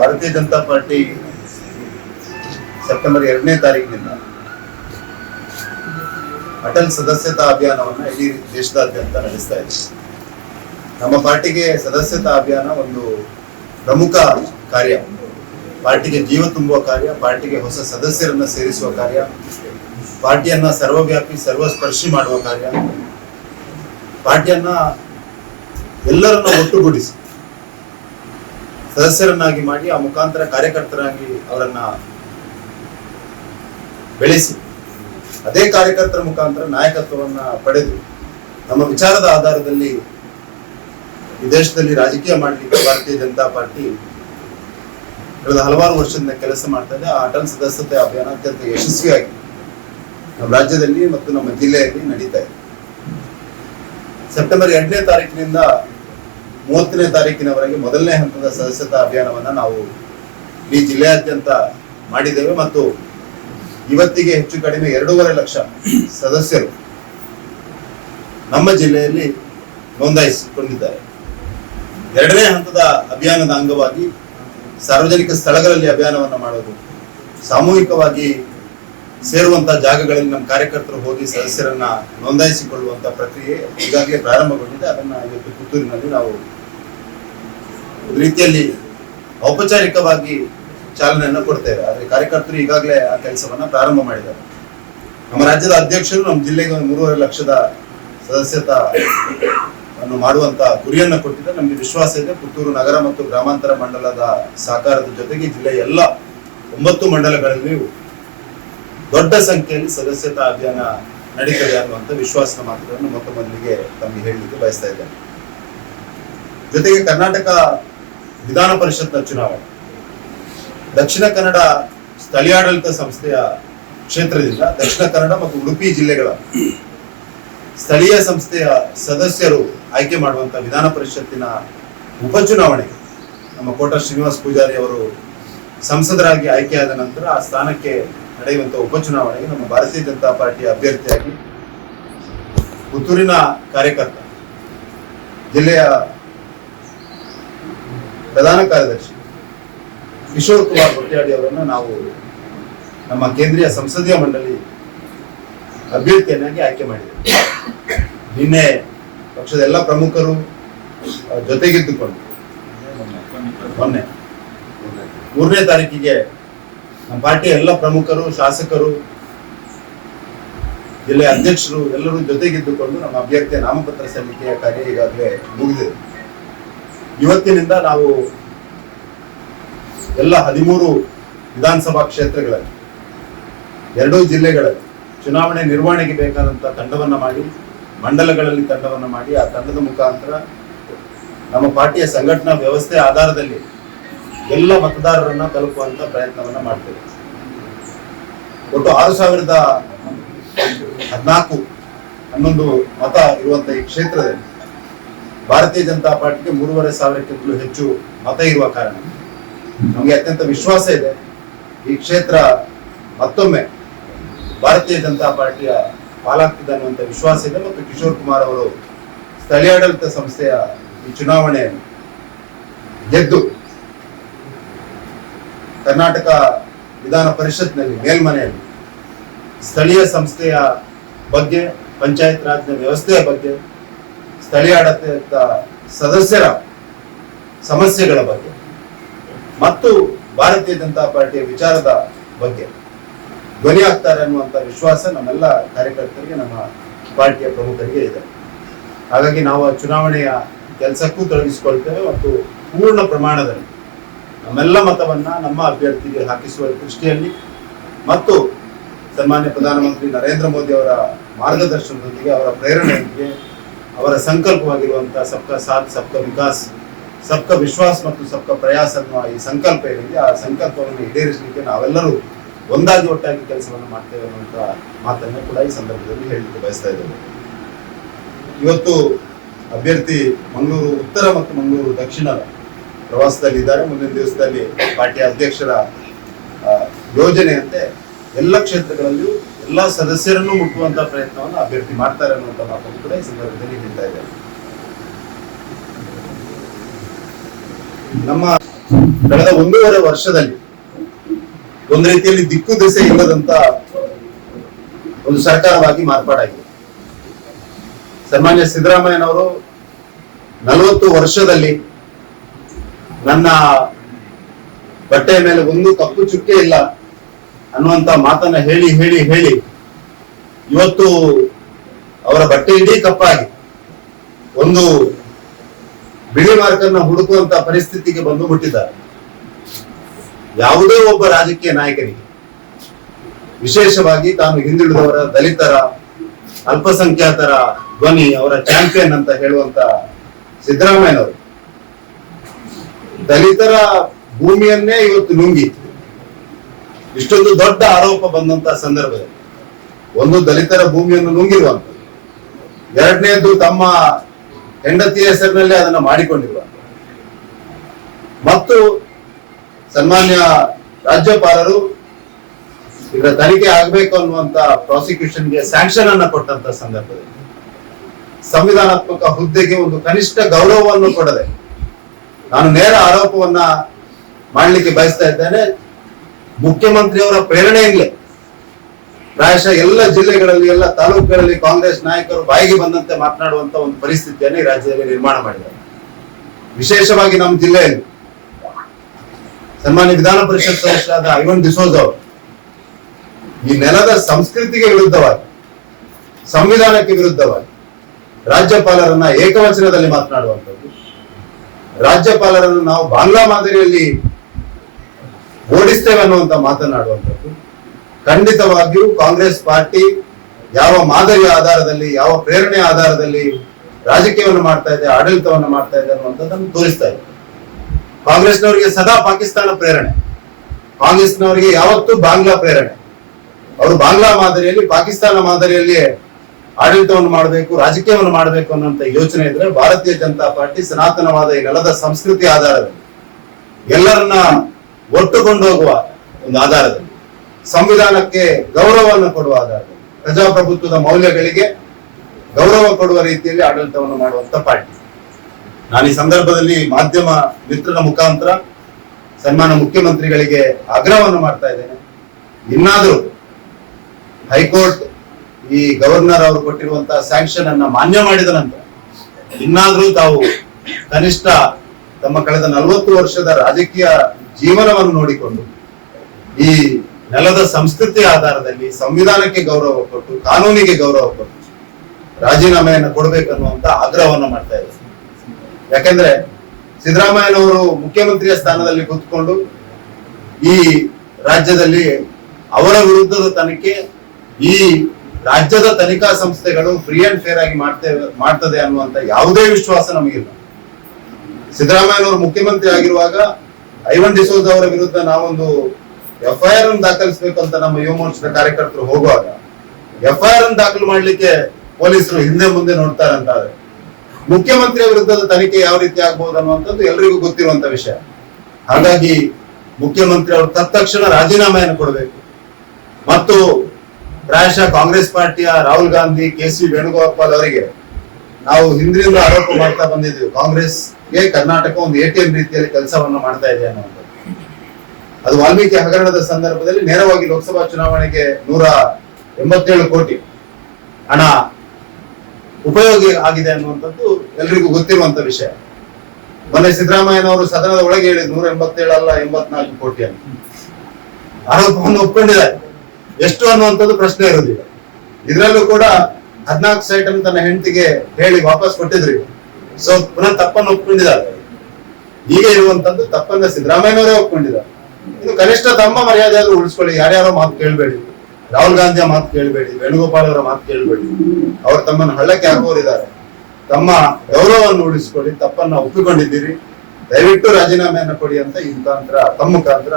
ಭಾರತೀಯ Janata party September ಎರಡನೇ ತಾರೀಕಿನಿಂದ ಅಟಲ್ ಸದಸ್ಯತಾ ಅಭಿಯಾನವನ್ನು ಇಡೀ ದೇಶದಾದ್ಯಂತ ನಡೆಸ್ತಾ ಇದೆ. ನಮ್ಮ ಪಾರ್ಟಿಗೆ ಸದಸ್ಯತಾ ಅಭಿಯಾನ ಒಂದು ಪ್ರಮುಖ ಕಾರ್ಯ. ಪಾರ್ಟಿಗೆ ಜೀವ ತುಂಬುವ ಕಾರ್ಯ, ಪಾರ್ಟಿಗೆ ಹೊಸ ಸದಸ್ಯರನ್ನ ಸೇರಿಸುವ ಕಾರ್ಯ, ಪಾರ್ಟಿಯನ್ನ ಸರ್ವವ್ಯಾಪಿ, ಸರ್ವಸ್ಪರ್ಶಿ ಮಾಡುವ ಕಾರ್ಯ. ಪಾರ್ಟಿಯನ್ನ ಎಲ್ಲರನ್ನ ಒಟ್ಟುಗೂಡಿಸಿ ಸದಸ್ಯರನ್ನಾಗಿ ಮಾಡಿ ಆ ಮುಖಾಂತರ ಕಾರ್ಯಕರ್ತರಾಗಿ ಅವರನ್ನ ಬೆಳೆಸಿ, ಅದೇ ಕಾರ್ಯಕರ್ತರ ಮುಖಾಂತರ ನಾಯಕತ್ವವನ್ನ ಪಡೆದು ನಮ್ಮ ವಿಚಾರದ ಆಧಾರದಲ್ಲಿ ಈ ದೇಶದಲ್ಲಿ ರಾಜಕೀಯ ಮಾಡಲಿಕ್ಕೆ ಭಾರತೀಯ ಜನತಾ ಪಾರ್ಟಿ ಕಳೆದ ಹಲವಾರು ವರ್ಷದಿಂದ ಕೆಲಸ ಮಾಡ್ತಾ ಇದೆ. ಆ ಅಟಲ್ ಸದಸ್ಯತೆ ಅಭಿಯಾನ ಅತ್ಯಂತ ಯಶಸ್ವಿಯಾಗಿ ನಮ್ಮ ರಾಜ್ಯದಲ್ಲಿ ಮತ್ತು ನಮ್ಮ ಜಿಲ್ಲೆಯಲ್ಲಿ ನಡೀತಾ ಇದೆ. ಸೆಪ್ಟೆಂಬರ್ ಎರಡನೇ ತಾರೀಕಿನಿಂದ ಮೂವತ್ತನೇ ತಾರೀಕಿನವರೆಗೆ ಮೊದಲನೇ ಹಂತದ ಸದಸ್ಯತಾ ಅಭಿಯಾನವನ್ನ ನಾವು ಈ ಜಿಲ್ಲೆಯಾದ್ಯಂತ ಮಾಡಿದ್ದೇವೆ ಮತ್ತು ಇವತ್ತಿಗೆ ಹೆಚ್ಚು ಕಡಿಮೆ ಎರಡೂವರೆ ಲಕ್ಷ ಸದಸ್ಯರು ನಮ್ಮ ಜಿಲ್ಲೆಯಲ್ಲಿ ನೋಂದಾಯಿಸಿಕೊಂಡಿದ್ದಾರೆ. ಎರಡನೇ ಹಂತದ ಅಭಿಯಾನದ ಅಂಗವಾಗಿ ಸಾರ್ವಜನಿಕ ಸ್ಥಳಗಳಲ್ಲಿ ಅಭಿಯಾನವನ್ನು ಮಾಡೋದು, ಸಾಮೂಹಿಕವಾಗಿ ಸೇರುವಂತಹ ಜಾಗಗಳಲ್ಲಿ ನಮ್ಮ ಕಾರ್ಯಕರ್ತರು ಹೋಗಿ ಸದಸ್ಯರನ್ನ ನೋಂದಾಯಿಸಿಕೊಳ್ಳುವಂತ ಪ್ರಕ್ರಿಯೆ ಈಗಾಗಲೇ ಪ್ರಾರಂಭಗೊಂಡಿದೆ. ಅದನ್ನ ಇವತ್ತು ಪುತ್ತೂರಿನಲ್ಲಿ ನಾವು ರೀತಿಯಲ್ಲಿ ಔಪಚಾರಿಕವಾಗಿ ಚಾಲನೆಯನ್ನು ಕೊಡ್ತೇವೆ. ಆದ್ರೆ ಕಾರ್ಯಕರ್ತರು ಈಗಾಗಲೇ ಆ ಕೆಲಸವನ್ನ ಪ್ರಾರಂಭ ಮಾಡಿದ್ದಾರೆ. ನಮ್ಮ ರಾಜ್ಯದ ಅಧ್ಯಕ್ಷರು ನಮ್ಮ ಜಿಲ್ಲೆಗೆ ಒಂದು ಮೂರುವರೆ ಲಕ್ಷದ ಸದಸ್ಯತಾ ಮಾಡುವಂತ ಗುರಿಯನ್ನ ಕೊಟ್ಟಿದ್ದಾರೆ. ನಮಗೆ ವಿಶ್ವಾಸ ಇದೆ. ಪುತ್ತೂರು ನಗರ ಮತ್ತು ಗ್ರಾಮಾಂತರ ಮಂಡಲದ ಸಹಕಾರದ ಜೊತೆಗೆ ಜಿಲ್ಲೆಯ ಎಲ್ಲ ಒಂಬತ್ತು ಮಂಡಲಗಳಲ್ಲಿಯೂ ದೊಡ್ಡ ಸಂಖ್ಯೆಯಲ್ಲಿ ಸದಸ್ಯತಾ ಅಭಿಯಾನ ನಡೀತದೆ ಅನ್ನುವಂಥ ವಿಶ್ವಾಸದ ಮಾತುಗಳನ್ನು ಮೊತ್ತ ಮೊದಲಿಗೆ ತಮಗೆ ಹೇಳಲಿಕ್ಕೆ ಬಯಸ್ತಾ ಇದ್ದೇನೆ. ಜೊತೆಗೆ ಕರ್ನಾಟಕ ವಿಧಾನ ಪರಿಷತ್ನ ಚುನಾವಣೆ. ದಕ್ಷಿಣ ಕನ್ನಡ ಸ್ಥಳೀಯಾಡಳಿತ ಸಂಸ್ಥೆಯ ಕ್ಷೇತ್ರದಿಂದ ದಕ್ಷಿಣ ಕನ್ನಡ ಮತ್ತು ಉಡುಪಿ ಜಿಲ್ಲೆಗಳ ಸ್ಥಳೀಯ ಸಂಸ್ಥೆಯ ಸದಸ್ಯರು ಆಯ್ಕೆ ಮಾಡುವಂತ ವಿಧಾನ ಪರಿಷತ್ತಿನ ಉಪಚುನಾವಣೆಗೆ ನಮ್ಮ ಕೋಟ ಶ್ರೀನಿವಾಸ್ ಪೂಜಾರಿ ಅವರು ಸಂಸದರಾಗಿ ಆಯ್ಕೆಯಾದ ನಂತರ ಆ ಸ್ಥಾನಕ್ಕೆ ನಡೆಯುವಂತ ಉಪಚುನಾವಣೆಗೆ ನಮ್ಮ ಭಾರತೀಯ ಜನತಾ ಪಾರ್ಟಿಯ ಅಭ್ಯರ್ಥಿಯಾಗಿ ಪುತ್ತೂರಿನ ಕಾರ್ಯಕರ್ತ, ಜಿಲ್ಲೆಯ ಪ್ರಧಾನ ಕಾರ್ಯದರ್ಶಿ ಕಿಶೋರ್ ಕುಮಾರ್ ಬೊಟ್ಯಾಡಿ ಅವರನ್ನು ನಾವು ನಮ್ಮ ಕೇಂದ್ರೀಯ ಸಂಸದೀಯ ಮಂಡಳಿ ಅಭ್ಯರ್ಥಿಯನ್ನಾಗಿ ಆಯ್ಕೆ ಮಾಡಿದೆ. ನಿನ್ನೆ ಪಕ್ಷದ ಎಲ್ಲ ಪ್ರಮುಖರು ಜೊತೆಗಿದ್ದುಕೊಂಡು ಮೊನ್ನೆ, ಮೂರನೇ ತಾರೀಕಿಗೆ ನಮ್ಮ ಪಾರ್ಟಿಯ ಎಲ್ಲ ಪ್ರಮುಖರು, ಶಾಸಕರು ಜಿಲ್ಲೆಯ ಅಧ್ಯಕ್ಷರು ಎಲ್ಲರೂ ಜೊತೆಗಿದ್ದುಕೊಂಡು ನಮ್ಮ ಅಭ್ಯರ್ಥಿಯ ನಾಮಪತ್ರ ಸಲ್ಲಿಕೆಯ ಕಾರ್ಯ ಈಗಾಗಲೇ ಮುಗಿದಿದೆ. ಇವತ್ತಿನಿಂದ ನಾವು ಎಲ್ಲ ಹದಿಮೂರು ವಿಧಾನಸಭಾ ಕ್ಷೇತ್ರಗಳಲ್ಲಿ, ಎರಡೂ ಜಿಲ್ಲೆಗಳಲ್ಲಿ ಚುನಾವಣೆ ನಿರ್ವಹಣೆಗೆ ಬೇಕಾದಂತಹ ತಂಡವನ್ನ ಮಾಡಿ, ಮಂಡಲಗಳಲ್ಲಿ ತಂಡವನ್ನ ಮಾಡಿ, ಆ ತಂಡದ ಮುಖಾಂತರ ನಮ್ಮ ಪಾರ್ಟಿಯ ಸಂಘಟನಾ ವ್ಯವಸ್ಥೆ ಆಧಾರದಲ್ಲಿ ಎಲ್ಲ ಮತದಾರರನ್ನ ತಲುಪುವಂತ ಪ್ರಯತ್ನವನ್ನ ಮಾಡ್ತೇವೆ. ಒಟ್ಟು ಆರು ಸಾವಿರದ ಹದಿನಾಲ್ಕು ಹನ್ನೊಂದು ಮತ ಇರುವಂತಹ ಈ ಕ್ಷೇತ್ರದಲ್ಲಿ ಭಾರತೀಯ ಜನತಾ ಪಾರ್ಟಿಗೆ ಮೂರುವರೆ ಸಾವಿರಕ್ಕಿಂತಲೂ ಹೆಚ್ಚು ಮತ ಇರುವ ಕಾರಣ. ನಮಗೆ ಅತ್ಯಂತ ವಿಶ್ವಾಸ ಇದೆ. ಈ ಕ್ಷೇತ್ರ ಮತ್ತೊಮ್ಮೆ ಭಾರತೀಯ ಜನತಾ ಪಾರ್ಟಿಯ ಪಾಲಾಗ್ತಿದೆ ಅನ್ನುವಂಥ ವಿಶ್ವಾಸ ಇದೆ ಮತ್ತು ಕಿಶೋರ್ ಕುಮಾರ್ ಅವರು ಸ್ಥಳೀಯಾಡಳಿತ ಸಂಸ್ಥೆಯ ಈ ಚುನಾವಣೆ ಗೆದ್ದು ಕರ್ನಾಟಕ ವಿಧಾನ ಪರಿಷತ್ನಲ್ಲಿ ಮೇಲ್ಮನೆಯಲ್ಲಿ ಸ್ಥಳೀಯ ಸಂಸ್ಥೆಯ ಬಗ್ಗೆ, ಪಂಚಾಯತ್ ರಾಜ್ನ ವ್ಯವಸ್ಥೆಯ ಬಗ್ಗೆ ಸ್ಥಳೀಯಾಡಳಿತ ಸದಸ್ಯರ ಸಮಸ್ಯೆಗಳ ಬಗ್ಗೆ, ಮತ್ತು ಭಾರತೀಯ ಜನತಾ ಪಾರ್ಟಿಯ ವಿಚಾರದ ಬಗ್ಗೆ ಧ್ವನಿ ಆಗ್ತಾರೆ ಅನ್ನುವಂಥ ವಿಶ್ವಾಸ ನಮ್ಮೆಲ್ಲ ಕಾರ್ಯಕರ್ತರಿಗೆ, ನಮ್ಮ ಪಾರ್ಟಿಯ ಪ್ರಮುಖರಿಗೆ ಇದೆ. ಹಾಗಾಗಿ ನಾವು ಚುನಾವಣೆಯ ಕೆಲಸಕ್ಕೂ ತೊಡಗಿಸಿಕೊಳ್ತೇವೆ ಮತ್ತು ಪೂರ್ಣ ಪ್ರಮಾಣದಲ್ಲಿ ನಮ್ಮೆಲ್ಲ ಮತವನ್ನ ನಮ್ಮ ಅಭ್ಯರ್ಥಿಗೆ ಹಾಕಿಸುವ ದೃಷ್ಟಿಯಲ್ಲಿ ಮತ್ತು ಸನ್ಮಾನ್ಯ ಪ್ರಧಾನಮಂತ್ರಿ ನರೇಂದ್ರ ಮೋದಿ ಅವರ ಮಾರ್ಗದರ್ಶನದೊಂದಿಗೆ ಅವರ ಪ್ರೇರಣೆಯೊಂದಿಗೆ ಅವರ ಸಂಕಲ್ಪವಾಗಿರುವಂತಹ ಸಬ್ಕಾ ಸಾಥ್, ಸಬ್ಕಾ ವಿಕಾಸ್, ಸಬ್ಕಾ ವಿಶ್ವಾಸ್ ಮತ್ತು ಸಬ್ಕಾ ಪ್ರಯಾಸ ಅನ್ನುವ ಈ ಸಂಕಲ್ಪ ಏನಿದೆ, ಆ ಸಂಕಲ್ಪವನ್ನು ಈಡೇರಿಸಲಿಕ್ಕೆ ನಾವೆಲ್ಲರೂ ಒಂದಾಗಿ ಒಟ್ಟಾಗಿ ಕೆಲಸವನ್ನು ಮಾಡ್ತೇವೆ ಅನ್ನುವಂತಹ ಮಾತನ್ನು ಕೂಡ ಈ ಸಂದರ್ಭದಲ್ಲಿ ಹೇಳಲಿಕ್ಕೆ ಬಯಸ್ತಾ ಇದ್ದೇವೆ. ಇವತ್ತು ಅಭ್ಯರ್ಥಿ ಮಂಗಳೂರು, ಉತ್ತರ ಮತ್ತು ಮಂಗಳೂರು ದಕ್ಷಿಣ ಪ್ರವಾಸದಲ್ಲಿದ್ದಾರೆ. ಮುಂದಿನ ದಿವಸದಲ್ಲಿ ಪಾರ್ಟಿಯ ಅಧ್ಯಕ್ಷರ ಯೋಜನೆಯಂತೆ ಎಲ್ಲ ಕ್ಷೇತ್ರಗಳಲ್ಲಿಯೂ ಎಲ್ಲ ಸದಸ್ಯರನ್ನು ಮುಟ್ಟುವಂತ ಪ್ರಯತ್ನವನ್ನು ಅಭ್ಯರ್ಥಿ ಮಾಡ್ತಾರೆ ಅನ್ನುವಂತ ಮಾತನ್ನು ಕೂಡ ಈ ಸಂದರ್ಭದಲ್ಲಿ ಹೇಳ್ತಾ ಇದ್ದಾರೆ. ನಮ್ಮ ಕಳೆದ ಒಂದೂವರೆ ವರ್ಷದಲ್ಲಿ ಒಂದು ರೀತಿಯಲ್ಲಿ ದಿಕ್ಕು ದಿಸೆ ಇಲ್ಲದಂತ ಒಂದು ಸರ್ಕಾರವಾಗಿ ಮಾರ್ಪಾಡಾಗಿದೆ. ಸನ್ಮಾನ್ಯ ಸಿದ್ದರಾಮಯ್ಯನವರು ನಲವತ್ತು ವರ್ಷದಲ್ಲಿ ನನ್ನ ಬಟ್ಟೆಯ ಮೇಲೆ ಒಂದು ಕಪ್ಪು ಚುಕ್ಕೆ ಇಲ್ಲ. ಅನ್ನುವಂತ ಮಾತನ್ನ ಹೇಳಿ ಹೇಳಿ ಹೇಳಿ ಇವತ್ತು ಅವರ ಬಟ್ಟೆ ಇಡೀ ಕಪ್ಪಾಗಿ ಒಂದು ಬಿಳಿ ಮಾರ್ಕನ್ನ ಹುಡುಕುವಂತ ಪರಿಸ್ಥಿತಿಗೆ ಬಂದು ಮುಟ್ಟಿದ್ದಾರೆ. ಯಾವುದೇ ಒಬ್ಬ ರಾಜಕೀಯ ನಾಯಕನಿಗೆ ವಿಶೇಷವಾಗಿ ತಾನು ಹಿಂದುಳಿದವರ ದಲಿತರ, ಅಲ್ಪಸಂಖ್ಯಾತರ ಧ್ವನಿ ಅವರ ಚಾಂಪಿಯನ್ ಅಂತ ಹೇಳುವಂತ ಸಿದ್ದರಾಮಯ್ಯನವರು ದಲಿತರ ಭೂಮಿಯನ್ನೇ ಇವತ್ತು ನುಂಗಿ ಇಷ್ಟೊಂದು ದೊಡ್ಡ ಆರೋಪ ಬಂದಂತ ಸಂದರ್ಭದಲ್ಲಿ ಒಂದು ದಲಿತರ ಭೂಮಿಯನ್ನು ನುಂಗಿರುವಂತ ಎರಡನೇದು ತಮ್ಮ ಹೆಂಡತಿಯ ಹೆಸರಿನಲ್ಲಿ ಅದನ್ನ ಮಾಡಿಕೊಂಡಿರುವ ಮತ್ತು ಸನ್ಮಾನ್ಯ ರಾಜ್ಯಪಾಲರು ಇದರ ತನಿಖೆ ಆಗ್ಬೇಕು ಅನ್ನುವಂತ ಪ್ರಾಸಿಕ್ಯೂಷನ್ಗೆ ಸ್ಯಾಂಕ್ಷನ್ ಅನ್ನ ಕೊಟ್ಟಂತ ಸಂದರ್ಭದಲ್ಲಿ ಸಂವಿಧಾನಾತ್ಮಕ ಹುದ್ದೆಗೆ ಒಂದು ಕನಿಷ್ಠ ಗೌರವವನ್ನು ಕೊಡದೆ ನಾನು ನೇರ ಆರೋಪವನ್ನ ಮಾಡಲಿಕ್ಕೆ ಬಯಸ್ತಾ ಇದ್ದೇನೆ. ಮುಖ್ಯಮಂತ್ರಿಯವರ ಪ್ರೇರಣೆಯಿಂದಲೇ ಪ್ರಾಯಶಃ ಎಲ್ಲ ಜಿಲ್ಲೆಗಳಲ್ಲಿ, ಎಲ್ಲ ತಾಲೂಕುಗಳಲ್ಲಿ ಕಾಂಗ್ರೆಸ್ ನಾಯಕರು ಬಾಯಿಗೆ ಬಂದಂತೆ ಮಾತನಾಡುವಂತ ಒಂದು ಪರಿಸ್ಥಿತಿಯನ್ನು ಈ ರಾಜ್ಯದಲ್ಲಿ ನಿರ್ಮಾಣ ಮಾಡಿದ್ದಾರೆ. ವಿಶೇಷವಾಗಿ ನಮ್ಮ ಜಿಲ್ಲೆಯಲ್ಲಿ. ಸನ್ಮಾನ್ಯ ವಿಧಾನ ಪರಿಷತ್ ಸದಸ್ಯರಾದ ಐವನ್ ಡಿಸೋಜ್ ಅವರು, ಈ ನೆಲದ ಸಂಸ್ಕೃತಿಗೆ ವಿರುದ್ಧವಾಗಿ, ಸಂವಿಧಾನಕ್ಕೆ ವಿರುದ್ಧವಾಗಿ ರಾಜ್ಯಪಾಲರನ್ನ ಏಕವಚನದಲ್ಲಿ ಮಾತನಾಡುವಂಥದ್ದು. ರಾಜ್ಯಪಾಲರನ್ನು ನಾವು ಬಾಂಗ್ಲಾ ಮಾದರಿಯಲ್ಲಿ ಓಡಿಸ್ತೇವೆ ಅನ್ನುವಂತ ಮಾತನಾಡುವಂಥದ್ದು. ಖಂಡಿತವಾಗಿಯೂ ಕಾಂಗ್ರೆಸ್ ಪಾರ್ಟಿ ಯಾವ ಮಾದರಿಯ ಆಧಾರದಲ್ಲಿ, ಯಾವ ಪ್ರೇರಣೆಯ ಆಧಾರದಲ್ಲಿ ರಾಜಕೀಯವನ್ನು ಮಾಡ್ತಾ ಇದೆ, ಆಡಳಿತವನ್ನು ಮಾಡ್ತಾ ಇದೆ ಅನ್ನುವಂಥದ್ದನ್ನು ತೋರಿಸ್ತಾ ಇದೆ. ಕಾಂಗ್ರೆಸ್ನವರಿಗೆ ಸದಾ ಪಾಕಿಸ್ತಾನ ಪ್ರೇರಣೆ. ಕಾಂಗ್ರೆಸ್ನವರಿಗೆ ಯಾವತ್ತೂ ಬಾಂಗ್ಲಾ ಪ್ರೇರಣೆ. ಅವರು ಬಾಂಗ್ಲಾ ಮಾದರಿಯಲ್ಲಿ, ಪಾಕಿಸ್ತಾನ ಮಾದರಿಯಲ್ಲಿ ಆಡಳಿತವನ್ನು ಮಾಡಬೇಕು, ರಾಜಕೀಯವನ್ನು ಮಾಡಬೇಕು ಅನ್ನೋಂಥ ಯೋಚನೆ ಇದ್ರೆ ಭಾರತೀಯ ಜನತಾ ಪಾರ್ಟಿ ಸನಾತನವಾದ ಈ ನೆಲದ ಸಂಸ್ಕೃತಿ ಆಧಾರದಲ್ಲಿ ಎಲ್ಲರನ್ನ ಒಟ್ಟುಕೊಂಡು ಹೋಗುವ ಒಂದು ಆಧಾರದಲ್ಲಿ, ಸಂವಿಧಾನಕ್ಕೆ ಗೌರವವನ್ನು ಕೊಡುವ ಆಧಾರದಲ್ಲಿ, ಪ್ರಜಾಪ್ರಭುತ್ವದ ಮೌಲ್ಯಗಳಿಗೆ ಗೌರವ ಕೊಡುವ ರೀತಿಯಲ್ಲಿ ಆಡಳಿತವನ್ನು ಮಾಡುವಂತ ಪಾರ್ಟಿ. ನಾನು ಈ ಸಂದರ್ಭದಲ್ಲಿ ಮಾಧ್ಯಮ ಮಿತ್ರರ ಮುಖಾಂತರ ಸನ್ಮಾನ ಮುಖ್ಯಮಂತ್ರಿಗಳಿಗೆ ಆಗ್ರಹವನ್ನು ಮಾಡ್ತಾ ಇದ್ದೇನೆ. ಇನ್ನಾದರೂ ಹೈಕೋರ್ಟ್ ಈ ಗವರ್ನರ್ ಅವರು ಕೊಟ್ಟಿರುವಂತಹ ಸ್ಯಾಂಕ್ಷನ್ ಅನ್ನ ಮಾನ್ಯ ಮಾಡಿದ ನಂತರ, ಇನ್ನಾದರೂ ತಾವು ಕನಿಷ್ಠ ತಮ್ಮ ಕಳೆದ ನಲವತ್ತು ವರ್ಷದ ರಾಜಕೀಯ ಜೀವನವನ್ನು ನೋಡಿಕೊಂಡು, ಈ ನೆಲದ ಸಂಸ್ಕೃತಿ ಆಧಾರದಲ್ಲಿ ಸಂವಿಧಾನಕ್ಕೆ ಗೌರವ ಕೊಟ್ಟು, ಕಾನೂನಿಗೆ ಗೌರವ ಕೊಟ್ಟು ರಾಜೀನಾಮೆಯನ್ನು ಕೊಡಬೇಕನ್ನುವಂತ ಆಗ್ರಹವನ್ನು ಮಾಡ್ತಾ ಇದ್ದಾರೆ. ಯಾಕಂದ್ರೆ ಸಿದ್ದರಾಮಯ್ಯನವರು ಮುಖ್ಯಮಂತ್ರಿಯ ಸ್ಥಾನದಲ್ಲಿ ಕೂತ್ಕೊಂಡು ಈ ರಾಜ್ಯದಲ್ಲಿ ಅವರ ವಿರುದ್ಧದ ತನಿಖೆ, ಈ ರಾಜ್ಯದ ತನಿಖಾ ಸಂಸ್ಥೆಗಳು ಫ್ರೀ ಅಂಡ್ ಫೇರ್ ಆಗಿ ಮಾಡ್ತೇವೆ ಮಾಡ್ತದೆ ಅನ್ನುವಂತ ಯಾವುದೇ ವಿಶ್ವಾಸ ನಮಗಿಲ್ಲ. ಸಿದ್ದರಾಮಯ್ಯನವರು ಮುಖ್ಯಮಂತ್ರಿ ಆಗಿರುವಾಗ ಐವನ್ ಡಿಸೋಜ್ ಅವರ ವಿರುದ್ಧ ನಾವೊಂದು ಎಫ್ಐಆರ್ ಅನ್ನು ದಾಖಲಿಸಬೇಕು ಅಂತ ನಮ್ಮ ಯುವ ಮೋರ್ಚಾದ ಕಾರ್ಯಕರ್ತರು ಹೋಗುವಾಗ ಎಫ್ಐಆರ್ ಅನ್ನು ದಾಖಲು ಮಾಡ್ಲಿಕ್ಕೆ ಪೊಲೀಸರು ಹಿಂದೆ ಮುಂದೆ ನೋಡ್ತಾರೆ ಅಂತ ಆದ್ರೆ ಮುಖ್ಯಮಂತ್ರಿಯ ವಿರುದ್ಧದ ತನಿಖೆ ಯಾವ ರೀತಿ ಆಗ್ಬಹುದು ಅನ್ನುವಂಥದ್ದು ಎಲ್ರಿಗೂ ಗೊತ್ತಿರುವಂತ ವಿಷಯ. ಹಾಗಾಗಿ ಮುಖ್ಯಮಂತ್ರಿ ಅವರು ತತ್ಕ್ಷಣ ರಾಜೀನಾಮೆಯನ್ನು ಕೊಡಬೇಕು. ಮತ್ತು ಪ್ರಾಯಶಃ ಕಾಂಗ್ರೆಸ್ ಪಾರ್ಟಿಯ ರಾಹುಲ್ ಗಾಂಧಿ, ಕೆ ಸಿ ವೇಣುಗೋಪಾಲ್ ಅವರಿಗೆ ನಾವು ಹಿಂದಿನಿಂದ ಆರೋಪ ಮಾಡ್ತಾ ಬಂದಿದ್ದೀವಿ. ಕಾಂಗ್ರೆಸ್ಗೆ ಕರ್ನಾಟಕ ಒಂದು ಎಟಿಎಂ ರೀತಿಯಲ್ಲಿ ಕೆಲಸವನ್ನು ಮಾಡ್ತಾ ಇದೆ ಅನ್ನೋದು ಅದು ವಾಲ್ಮೀಕಿ ಹಗರಣದ ಸಂದರ್ಭದಲ್ಲಿ ನೇರವಾಗಿ ಲೋಕಸಭಾ ಚುನಾವಣೆಗೆ ನೂರ ಎಂಬತ್ತೇಳು ಕೋಟಿ ಹಣ ಉಪಯೋಗಿ ಆಗಿದೆ ಅನ್ನುವಂಥದ್ದು ಎಲ್ರಿಗೂ ಗೊತ್ತಿರುವಂತ ವಿಷಯ. ಮೊನ್ನೆ ಸಿದ್ದರಾಮಯ್ಯನವರು ಸದನದ ಒಳಗೆ ಹೇಳಿದ್ರು, ನೂರ ಎಂಬತ್ತೇಳು ಅಲ್ಲ, ಎಂಬತ್ನಾಲ್ಕು ಕೋಟಿ ಅಂತ. ಆರೋಪವನ್ನು ಒಪ್ಕೊಂಡಿದ್ದಾರೆ. ಎಷ್ಟು ಅನ್ನುವಂಥದ್ದು ಪ್ರಶ್ನೆ ಇರೋದಿಲ್ಲ ಇದರಲ್ಲೂ ಕೂಡ ಹದಿನಾಲ್ಕು ಸೈಟ್ ಅನ್ನು ತನ್ನ ಹೆಂಡತಿಗೆ ಹೇಳಿ ವಾಪಸ್ ಕೊಟ್ಟಿದ್ರು ಸೊ ಪುನಃ ತಪ್ಪನ್ನು ಒಪ್ಕೊಂಡಿದ್ದಾರೆ. ಈಗ ಇರುವಂತದ್ದು ತಪ್ಪನ್ನ ಸಿದ್ದರಾಮಯ್ಯನವರೇ ಒಪ್ಕೊಂಡಿದ್ದಾರೆ. ಇದು ಕನಿಷ್ಠ ತಮ್ಮ ಮರ್ಯಾದೆ ಆದ್ರೂ ಉಳಿಸ್ಕೊಳ್ಳಿ. ಯಾರ್ಯಾರೋ ಮಾತು ಕೇಳಬೇಡಿ. ರಾಹುಲ್ ಗಾಂಧಿಯ ಮಾತು ಕೇಳಬೇಡಿ. ವೇಣುಗೋಪಾಲ್ ಅವರ ಮಾತು ಕೇಳಬೇಡಿ. ಅವರು ತಮ್ಮನ್ನು ಹಳ್ಳಕ್ಕೆ ಹಾಕುವರಿದ್ದಾರೆ ತಮ್ಮ ಗೌರವವನ್ನು ಉಳಿಸ್ಕೊಳ್ಳಿ. ತಪ್ಪನ್ನ ಒಪ್ಪಿಕೊಂಡಿದ್ದೀರಿ. ದಯವಿಟ್ಟು ರಾಜೀನಾಮೆಯನ್ನು ಕೊಡಿ ಅಂತ ಈ ಮುಖಾಂತರ, ತಮ್ಮ ಮುಖಾಂತರ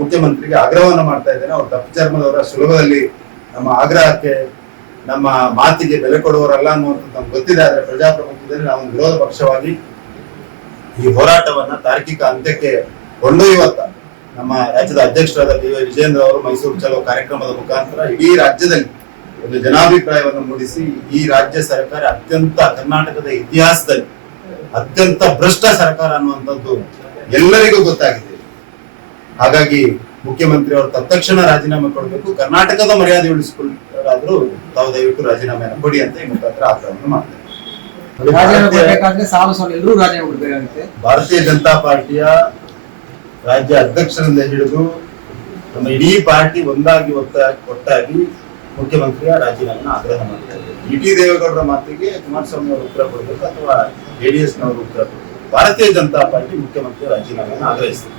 ಮುಖ್ಯಮಂತ್ರಿಗೆ ಆಗ್ರಹವನ್ನು ಮಾಡ್ತಾ ಇದ್ದೇನೆ. ಅವ್ರ ತಪ್ಪು ಚರ್ಮದವರ ಸುಲಭದಲ್ಲಿ ನಮ್ಮ ಆಗ್ರಹಕ್ಕೆ ನಮ್ಮ ಮಾತಿಗೆ ಬೆಲೆ ಕೊಡುವವರಲ್ಲ ಅನ್ನುವಂಥದ್ದು ನಮ್ಗೆ ಗೊತ್ತಿದೆ, ಆದರೆ ಪ್ರಜಾಪ್ರಭುತ್ವದಲ್ಲಿ ನಾವು ವಿರೋಧ ಪಕ್ಷವಾಗಿ ಈ ಹೋರಾಟವನ್ನ ತಾರ್ಕಿಕ ಅಂತ್ಯಕ್ಕೆ ಕೊಂಡೊಯ್ಯುವತ್ತ ನಮ್ಮ ರಾಜ್ಯದ ಅಧ್ಯಕ್ಷರಾದ ಡಿ ವಿಜೇಂದ್ರ ಅವರು ಮೈಸೂರು ಚಲೋ ಕಾರ್ಯಕ್ರಮದ ಮುಖಾಂತರ ಇಡೀ ರಾಜ್ಯದಲ್ಲಿ ಒಂದು ಜನಾಭಿಪ್ರಾಯವನ್ನು ಮೂಡಿಸಿ ಈ ರಾಜ್ಯ ಸರ್ಕಾರ ಅತ್ಯಂತ ಕರ್ನಾಟಕದ ಇತಿಹಾಸದಲ್ಲಿ ಅತ್ಯಂತ ಭ್ರಷ್ಟ ಸರ್ಕಾರ ಅನ್ನುವಂಥದ್ದು ಎಲ್ಲರಿಗೂ ಗೊತ್ತಾಗಿದೆ. ಹಾಗಾಗಿ ಮುಖ್ಯಮಂತ್ರಿ ಅವರು ತತ್ಕ್ಷಣ ರಾಜೀನಾಮೆ ಕೊಡಬೇಕು, ಕರ್ನಾಟಕದ ಮರ್ಯಾದೆ ಉಳಿಸಿಕೊಳ್ಳಾದ್ರೂ ತಾವು ದಯವಿಟ್ಟು ರಾಜೀನಾಮೆಯನ್ನು ಕೊಡಿ ಅಂತ ಈ ಮುಖಾಂತರ ಆಗ್ರಹವನ್ನು ಮಾಡ್ತಾರೆ ಭಾರತೀಯ- ಜನತಾ ಪಾರ್ಟಿಯ ರಾಜ್ಯ ಅಧ್ಯಕ್ಷರಿಂದ ಹಿಡಿದು ನಮ್ಮ ಇಡೀ ಪಾರ್ಟಿ ಒಂದಾಗಿ ಒತ್ತ ಒಟ್ಟಾಗಿ ಮುಖ್ಯಮಂತ್ರಿಯ ರಾಜೀನಾಮೆನ ಆಗ್ರಹ ಮಾಡ್ತಾರೆ ಇಟಿ ಟಿ ದೇವೇಗೌಡರ ಮಾತಿಗೆ ಕುಮಾರಸ್ವಾಮಿ ಅವರು ಉತ್ತರ ಕೊಡಬೇಕು ಅಥವಾ ಜೆಡಿಎಸ್ ನವರು ಉತ್ತರ ಕೊಡಬೇಕು. ಭಾರತೀಯ ಜನತಾ ಪಾರ್ಟಿ ಮುಖ್ಯಮಂತ್ರಿ ರಾಜೀನಾಮೆಯನ್ನು ಆಗ್ರಹಿಸ್ತಾರೆ.